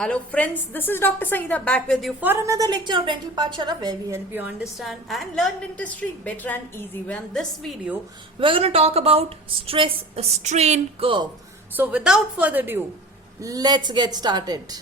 Hello friends, this is Dr. Sangeeta back with you for another lecture of Dental Pathshala where we help you understand and learn dentistry better and easy way. In this video, we're going to talk about stress strain curve. So without further ado, let's get started.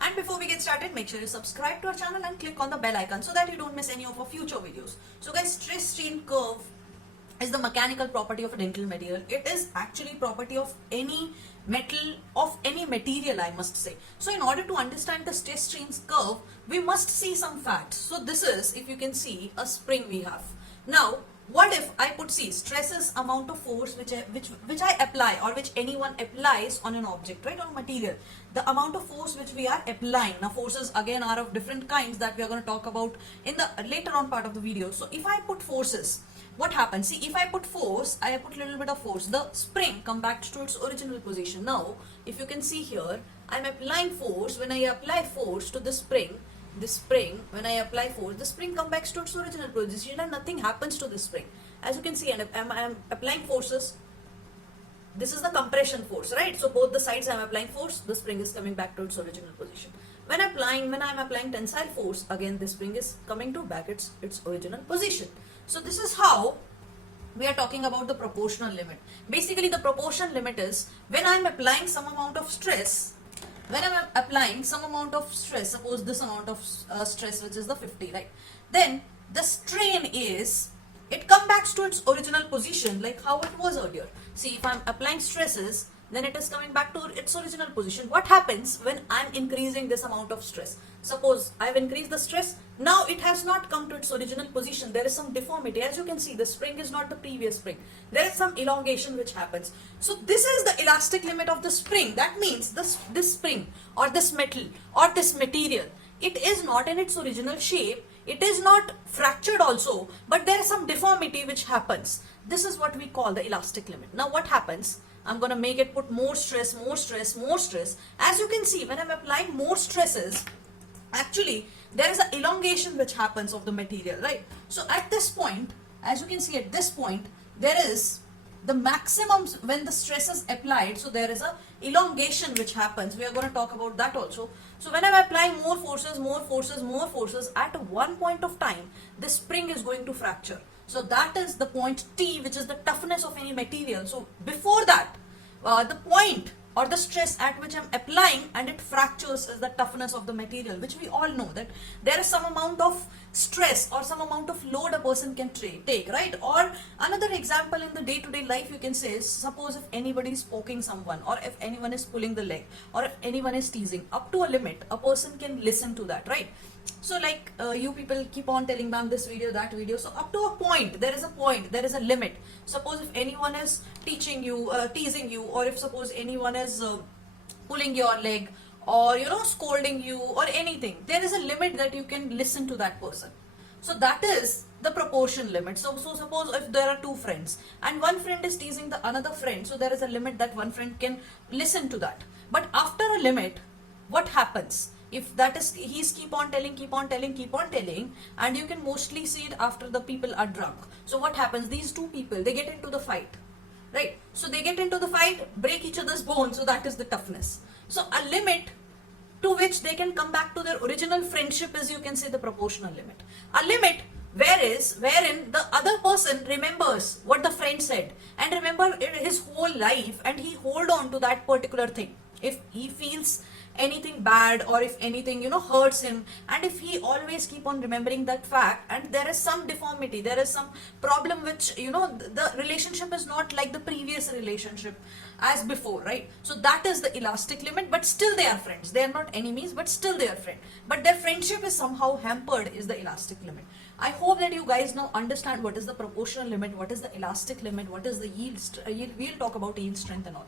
And before we get started, make sure you subscribe to our channel and click on the bell icon so that you don't miss any of our future videos. So guys, stress strain curve is the mechanical property of a dental material. It is actually property of any metal, of any material, I must say. So in order to understand the stress strain curve, we must see some facts. So this is, if you can see, a spring we have. Now, what if I put, see, stress is amount of force which I apply, or which anyone applies on an object, right, on material. The amount of force which we are applying. Now forces again are of different kinds that we are going to talk about in the later on part of the video. So if I put forces, what happens? See, if I put force, I put a little bit of force, the spring come back to its original position. Now if you can see here, I'm applying force. When I apply force to the spring, when I apply force, the spring comes back to its original position and nothing happens to the spring. As you can see, and I'm applying forces. This is the compression force, right? So both the sides I'm applying force, the spring is coming back to its original position. When I'm applying tensile force, again the spring is coming to back its original position. So this is how we are talking about the proportional limit. Basically the proportion limit is when I'm applying some amount of stress. When I'm applying some amount of stress, suppose this amount of stress, which is the 50, right? Then the strain is, it comes back to its original position like how it was earlier. See, if I'm applying stresses, then it is coming back to its original position. What happens when I'm increasing this amount of stress? Suppose I've increased the stress, now it has not come to its original position. There is some deformity. As you can see, the spring is not the previous spring. There is some elongation which happens. So this is the elastic limit of the spring. That means this spring or this metal or this material, it is not in its original shape. It is not fractured also, but there is some deformity which happens. This is what we call the elastic limit. Now what happens? I'm going to make it put more stress, more stress, more stress. As you can see, when I'm applying more stresses, actually there is an elongation which happens of the material, right? So at this point, as you can see at this point, there is the maximum when the stress is applied. So there is a elongation which happens. We are going to talk about that also. So when I'm applying more forces, more forces, more forces, at one point of time, the spring is going to fracture. So that is the point T, which is the toughness of any material. So before that, the point or the stress at which I'm applying and it fractures is the toughness of the material, which we all know that there is some amount of stress or some amount of load a person can take, right? Or another example in the day-to-day life you can say is, suppose if anybody is poking someone, or if anyone is pulling the leg, or if anyone is teasing, up to a limit a person can listen to that, right? So like you people keep on telling ma'am this video, that video. So up to a point, there is a limit. Suppose if anyone is teaching you, teasing you, or if suppose anyone is pulling your leg, or scolding you or anything, there is a limit that you can listen to that person. So that is the proportion limit. So suppose if there are two friends and one friend is teasing the another friend, so there is a limit that one friend can listen to that. But after a limit, what happens? If that is, he's keep on telling, and you can mostly see it after the people are drunk. So what happens? These two people, they get into the fight, right? So they get into the fight, break each other's bones. So that is the toughness. So a limit to which they can come back to their original friendship is, you can say, the proportional limit. A limit wherein the other person remembers what the friend said and remember his whole life, and he hold on to that particular thing. If he feels anything bad, or if anything hurts him, and if he always keep on remembering that fact, and there is some deformity, there is some problem which the relationship is not like the previous relationship as before, right? So that is the elastic limit. But still they are friends, they are not enemies, but still they are friends, but their friendship is somehow hampered, is the elastic limit. I hope that you guys now understand what is the proportional limit, what is the elastic limit, what is the yield. We'll talk about yield strength and all.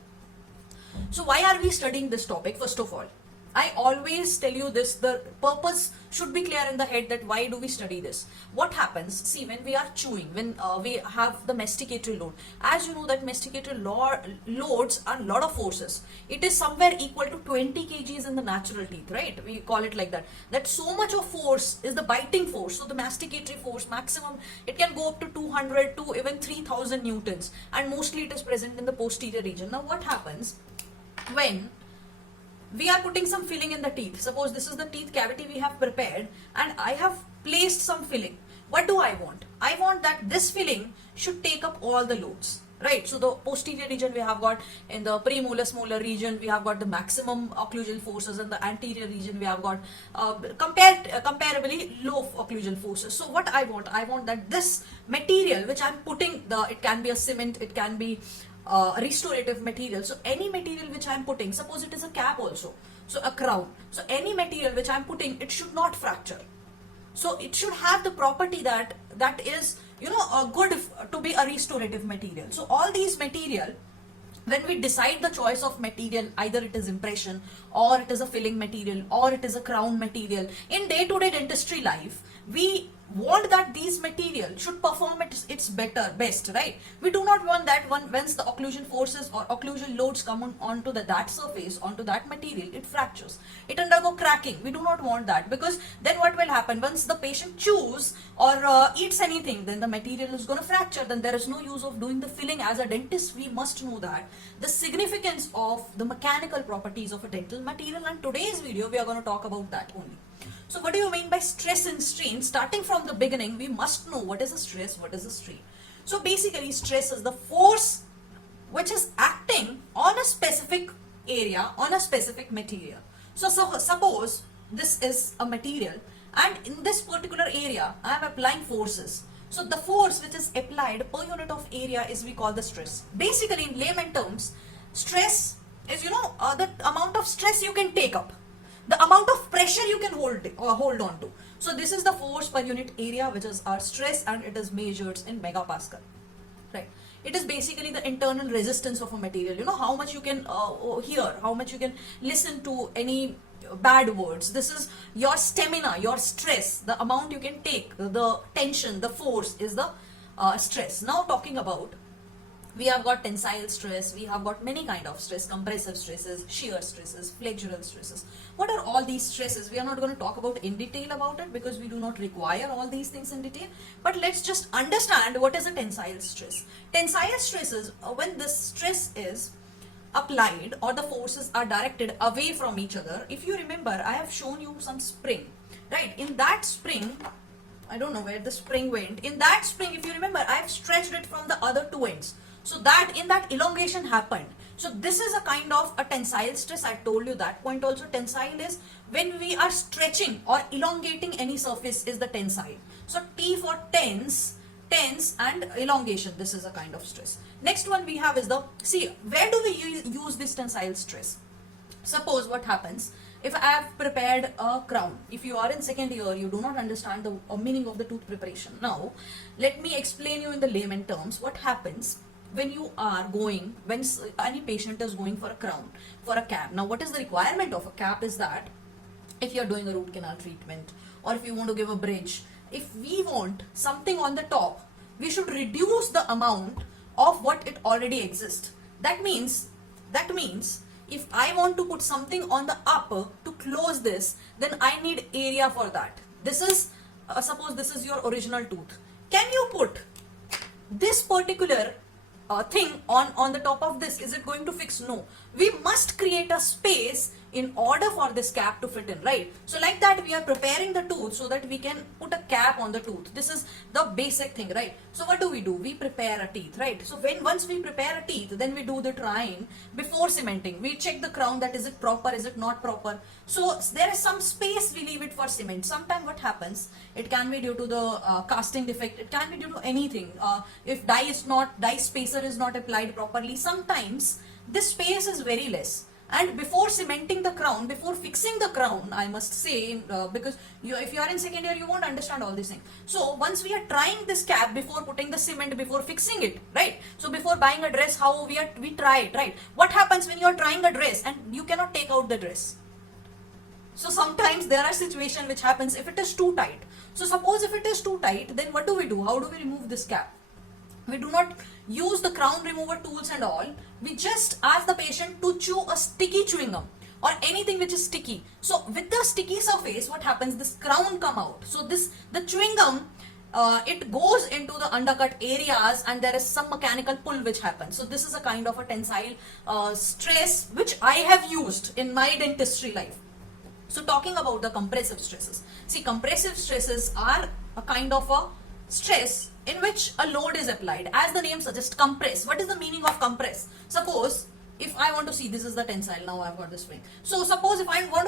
So why are we studying this topic? First of all, I always tell you this, the purpose should be clear in the head that why do we study this. What happens, see, when we are chewing, when we have the masticatory load, as you know that masticatory loads are a lot of forces. It is somewhere equal to 20 kgs in the natural teeth, right? We call it like that. That so much of force is the biting force. So the masticatory force maximum, it can go up to 200 to even 3000 newtons, and mostly it is present in the posterior region. Now what happens when we are putting some filling in the teeth? Suppose this is the teeth cavity we have prepared and I have placed some filling. What do I want? I want that this filling should take up all the loads, right? So the posterior region we have got, in the premolars molar region we have got the maximum occlusal forces, and the anterior region we have got comparably low occlusal forces. So what I want that this material which I'm putting, it can be a cement, it can be restorative material. So any material which I am putting, suppose it is a cap also, so a crown, so any material which I am putting, it should not fracture. So it should have the property that is, you know, good to be a restorative material. So all these material, when we decide the choice of material, either it is impression or it is a filling material or it is a crown material, in day-to-day dentistry life, we want that these material should perform its best, right? We do not want that once the occlusion forces or occlusion loads come onto that surface, onto that material, it fractures, it undergo cracking. We do not want that, because then what will happen, once the patient chews or eats anything, then the material is going to fracture, then there is no use of doing the filling. As a dentist, we must know that the significance of the mechanical properties of a dental material, and today's video we are going to talk about that only. So what do you mean by stress and strain? Starting from the beginning, we must know what is a stress, what is a strain. So basically, stress is the force which is acting on a specific area, on a specific material. So suppose this is a material, and in this particular area I am applying forces. So the force which is applied per unit of area is we call the stress. Basically, in layman terms, stress is, you know, the amount of stress you can take up, the amount of pressure you can hold on to. So this is the force per unit area, which is our stress, and it is measured in megapascal, right? It is basically the internal resistance of a material. You know, how much you can hear, how much you can listen to any bad words. This is your stamina, your stress, the amount you can take, the tension, the force is the stress. Now talking about, we have got tensile stress, we have got many kind of stress, compressive stresses, shear stresses, flexural stresses. What are all these stresses? We are not going to talk about in detail about it, because we do not require all these things in detail. But let's just understand what is a tensile stress. Tensile stress is when this stress is applied or the forces are directed away from each other. If you remember, I have shown you some spring, right? In that spring, I don't know where the spring went. In that spring, if you remember, I have stretched it from the other two ends. So that in that elongation happened. So this is a kind of a tensile stress. I told you that point also. Tensile is when we are stretching or elongating any surface is the tensile. So T for tense and elongation. This is a kind of stress. Next one we have is the, see, where do we use this tensile stress? Suppose what happens, if I have prepared a crown, if you are in second year, you do not understand the meaning of the tooth preparation. Now, let me explain you in the layman terms what happens when you are going, when any patient is going for a crown, for a cap. Now, what is the requirement of a cap is that if you are doing a root canal treatment, or if you want to give a bridge, if we want something on the top, we should reduce the amount of what it already exists. That means if I want to put something on the upper to close this, then I need area for that. This is, suppose this is your original tooth. Can you put this particular thing on the top of this? Is it going to fix? No. We must create a space in order for this cap to fit in, right? So like that, we are preparing the tooth so that we can put a cap on the tooth. This is the basic thing, right? So what do? We prepare a teeth, right? So once we prepare a teeth, then we do the trying before cementing. We check the crown, that is it proper, is it not proper. So there is some space, we leave it for cement. Sometimes what happens, it can be due to the casting defect, it can be due to anything. If dye spacer is not applied properly, sometimes this space is very less. And before cementing the crown, before fixing the crown, I must say, because if you are in second year, you won't understand all these things. So once we are trying this cap before putting the cement, before fixing it, right? So before buying a dress, how we try it, right? What happens when you are trying a dress and you cannot take out the dress? So sometimes there are situations which happens if it is too tight. So suppose if it is too tight, then what do we do? How do we remove this cap? We do not use the crown remover tools and all. We just ask the patient to chew a sticky chewing gum or anything which is sticky. So with the sticky surface, what happens? This crown come out. So the chewing gum, it goes into the undercut areas and there is some mechanical pull which happens. So this is a kind of a tensile stress which I have used in my dentistry life. So talking about the compressive stresses. See, compressive stresses are a kind of a stress in which a load is applied. As the name suggests, compress. What is the meaning of compress? Suppose if I want to see, this is the tensile, now I've got the spring. So suppose if I want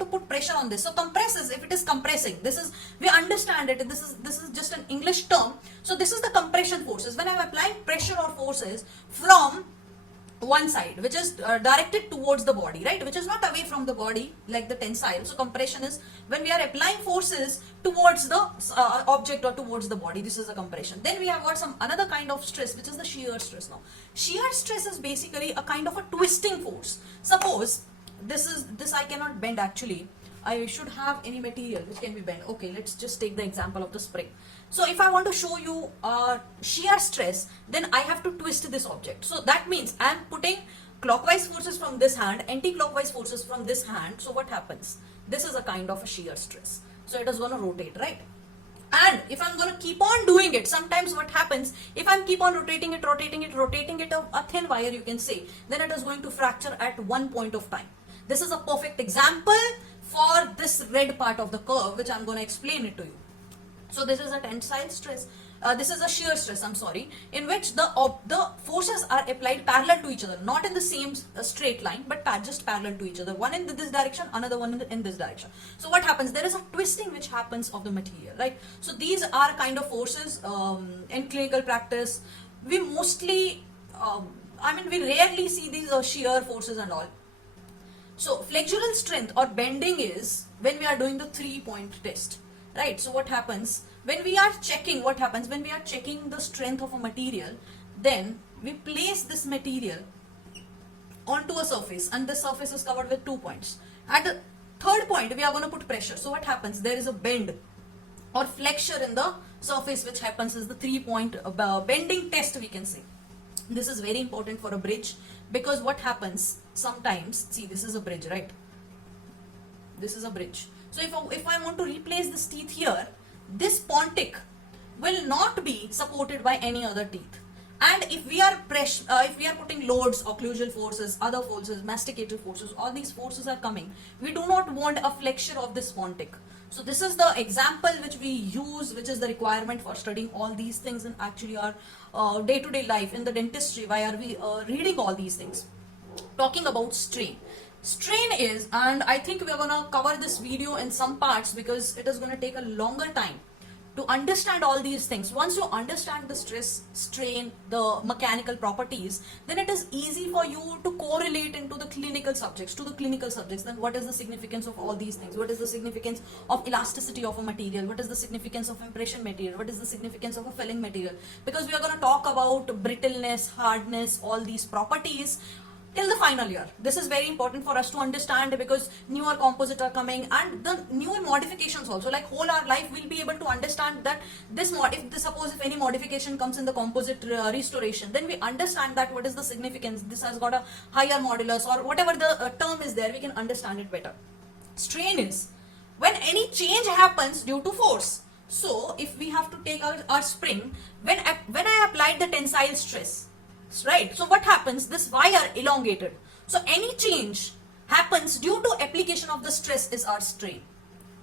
to put pressure on this. So compress is if it is compressing. This is, we understand it. This is just an English term. So this is the compression forces. When I'm applying pressure or forces from one side which is directed towards the body, right, which is not away from the body like the tensile. So compression is when we are applying forces towards the object or towards the body. This is a compression. Then we have got some another kind of stress which is the shear stress. Now shear stress is basically a kind of a twisting force. Suppose this I cannot bend actually. I should have any material which can be bent. Okay, let's just take the example of the spring. So if I want to show you shear stress, then I have to twist this object. So that means I am putting clockwise forces from this hand, anti-clockwise forces from this hand. So what happens? This is a kind of a shear stress. So it is going to rotate, right? And if I'm going to keep on doing it, sometimes what happens, if I'm keep on rotating it, a thin wire you can say, then it is going to fracture at one point of time. This is a perfect example for this red part of the curve, which I'm going to explain it to you. So this is a tensile stress. This is a shear stress, I'm sorry, in which the forces are applied parallel to each other, not in the same straight line, but just parallel to each other. One in this direction, another one in this direction. So what happens? There is a twisting which happens of the material, right? So these are kind of forces in clinical practice. We mostly, we rarely see these shear forces and all. So flexural strength or bending is when we are doing the 3-point test. Right, so what happens when we are checking? What happens when we are checking the strength of a material? Then we place this material onto a surface, and the surface is covered with 2 points. At the third point, we are going to put pressure. So what happens? There is a bend or flexure in the surface, which happens is the 3-point bending test, we can say. This is very important for a bridge, because what happens sometimes, see, this is a bridge, right? This is a bridge. So if I want to replace this teeth here, this pontic will not be supported by any other teeth. And if we are putting loads, occlusal forces, other forces, masticative forces, all these forces are coming, we do not want a flexure of this pontic. So this is the example which we use, which is the requirement for studying all these things in actually our day-to-day life in the dentistry. Why are we reading all these things? Talking about strain. Strain is, and I think we are going to cover this video in some parts because it is going to take a longer time to understand all these things. Once you understand the stress, strain, the mechanical properties, then it is easy for you to correlate into the clinical subjects, then what is the significance of all these things? What is the significance of elasticity of a material? What is the significance of impression material? What is the significance of a filling material? Because we are going to talk about brittleness, hardness, all these properties till the final year. This is very important for us to understand, because newer composites are coming and the newer modifications also, like whole our life we'll be able to understand that suppose if any modification comes in the composite restoration, then we understand that what is the significance, this has got a higher modulus or whatever the term is there, we can understand it better. Strain is when any change happens due to force. So if we have to take our spring, when I applied the tensile stress, right, so what happens? This wire elongated. So any change happens due to application of the stress is our strain.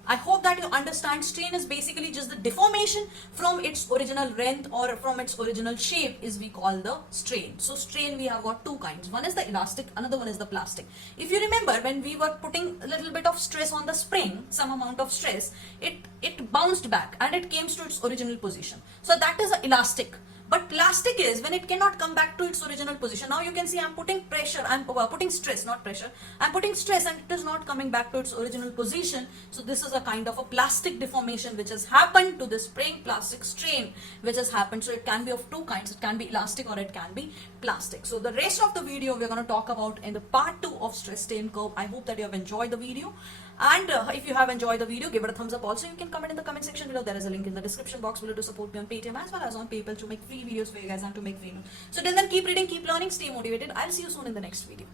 I hope that you understand. Strain is basically just the deformation from its original length or from its original shape is we call the strain. So strain we have got two kinds. One is the elastic, another one is the plastic. If you remember, when we were putting a little bit of stress on the spring, some amount of stress, it bounced back and it came to its original position. So that is elastic. But plastic is when it cannot come back to its original position. Now you can see I'm putting pressure, I'm putting stress, not pressure. I'm putting stress and it is not coming back to its original position. So this is a kind of a plastic deformation which has happened to this spraying plastic strain which has happened. So it can be of two kinds. It can be elastic or it can be plastic. So the rest of the video we're going to talk about in the part 2 of stress strain curve. I hope that you have enjoyed the video. And if you have enjoyed the video, give it a thumbs up. Also, you can comment in the comment section below. There is a link in the description box below to support me on Paytm as well as on PayPal to make free videos for you guys and to make free. So till then, keep reading, keep learning, stay motivated. I'll see you soon in the next video.